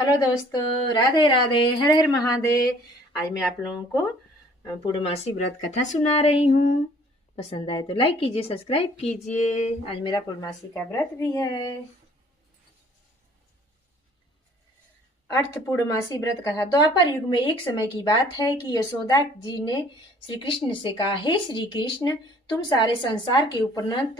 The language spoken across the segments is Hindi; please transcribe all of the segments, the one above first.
हेलो दोस्तों, राधे राधे, हर हर महादेव। आज मैं आप लोगों को पूर्णमासी व्रत कथा सुना रही हूँ। पसंद आए तो लाइक कीजिए, सब्सक्राइब कीजिए। आज मेरा पूर्णमासी का व्रत भी है। अर्थ पूर्णमासी व्रत कथा। द्वापर युग में एक समय की बात है कि यशोदा जी ने श्री कृष्ण से कहा, हे श्री कृष्ण, तुम सारे संसार के उपनत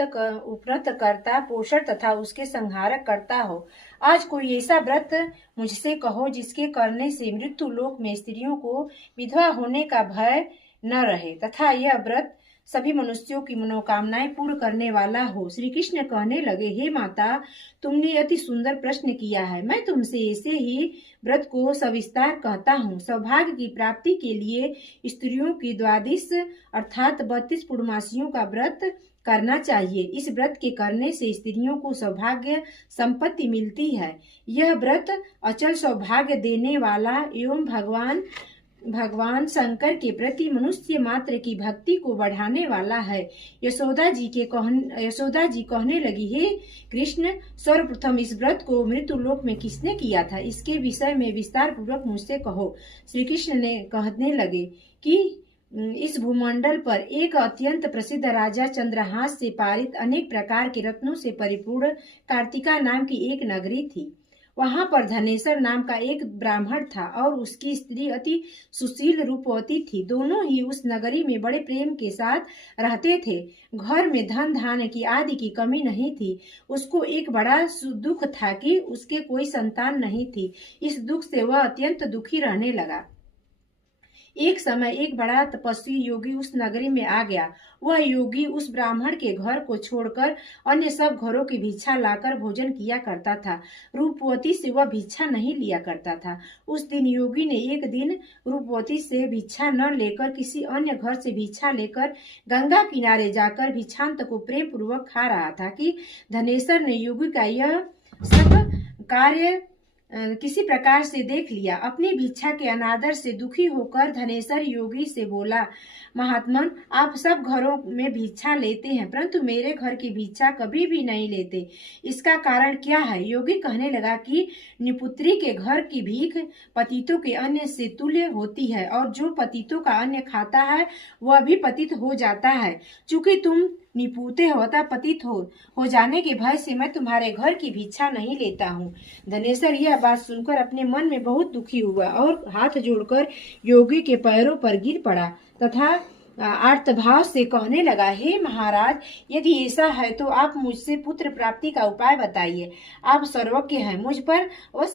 करता, पोषण तथा उसके संहारक करता हो। आज कोई ऐसा व्रत मुझसे कहो जिसके करने से मृत्यु लोक में स्त्रियों को विधवा होने का भय न रहे तथा यह व्रत सभी मनुष्यों की मनोकामनाएं पूर्ण करने वाला हो। श्री कृष्ण कहने लगे, हे माता, तुमने अति सुंदर प्रश्न किया है। मैं तुमसे ऐसे ही व्रत को सविस्तार कहता हूँ। सौभाग्य की प्राप्ति के लिए स्त्रियों की द्वादश अर्थात 32 पूर्णमासियों का व्रत करना चाहिए। इस व्रत के करने से स्त्रियों को सौभाग्य संपत्ति मिलती है। यह व्रत अचल सौभाग्य देने वाला एवं भगवान शंकर के प्रति मनुष्य मात्र की भक्ति को बढ़ाने वाला है। यशोदा जी कहने लगी, हे कृष्ण, सर्वप्रथम इस व्रत को मृत्युलोक में किसने किया था, इसके विषय में विस्तार पूर्वक मुझसे कहो। श्री कृष्ण ने कहने लगे कि इस भूमंडल पर एक अत्यंत प्रसिद्ध राजा चंद्रहास से पारित अनेक प्रकार के रत्नों से परिपूर्ण कार्तिका नाम की एक नगरी थी। वहां पर धनेश्वर नाम का एक ब्राह्मण था और उसकी स्त्री अति सुशील रूपवती थी। दोनों ही उस नगरी में बड़े प्रेम के साथ रहते थे। घर में धन धान्य की आदि की कमी नहीं थी। उसको एक बड़ा दुख था कि उसके कोई संतान नहीं थी। इस दुख से वह अत्यंत दुखी रहने लगा। एक समय एक बड़ा तपस्वी योगी उस नगरी में आ गया। वह योगी उस ब्राह्मण के घर को छोड़कर अन्य सब घरों की भिक्षा लाकर भोजन किया करता था। रूपवती से वह भिक्षा नहीं लिया करता था। उस दिन योगी ने एक दिन रूपवती से भिक्षा न लेकर किसी अन्य घर से भिक्षा लेकर गंगा किनारे जाकर भिक्षांत को प्रेम पूर्वक खा रहा था कि धनेश्वर ने योगी का यह सब कार्य किसी प्रकार से देख लिया। अपनी भिक्षा के अनादर से दुखी होकर धनेश्वर योगी से बोला, महात्मन, आप सब घरों में भिक्षा लेते हैं परंतु मेरे घर की भिक्षा कभी भी नहीं लेते। इसका कारण क्या है? योगी कहने लगा कि निपुत्री के घर की भीख पतितों के अन्न से तुल्य होती है और जो पतितों का अन्न खाता है वह भी पतित हो जाता है। चूंकि तुम निपुते हो अतः पतित हो जाने के भय से मैं तुम्हारे घर की भिक्षा नहीं लेता हूँ। धनेश्वर यह बात सुनकर अपने मन में बहुत दुखी हुआ और हाथ जोड़कर योगी के पैरों पर गिर पड़ा तथा आर्तभाव से कहने लगा, हे महाराज, यदि ऐसा है तो आप मुझसे पुत्र प्राप्ति का उपाय बताइए। आप सर्वज्ञ हैं, मुझ पर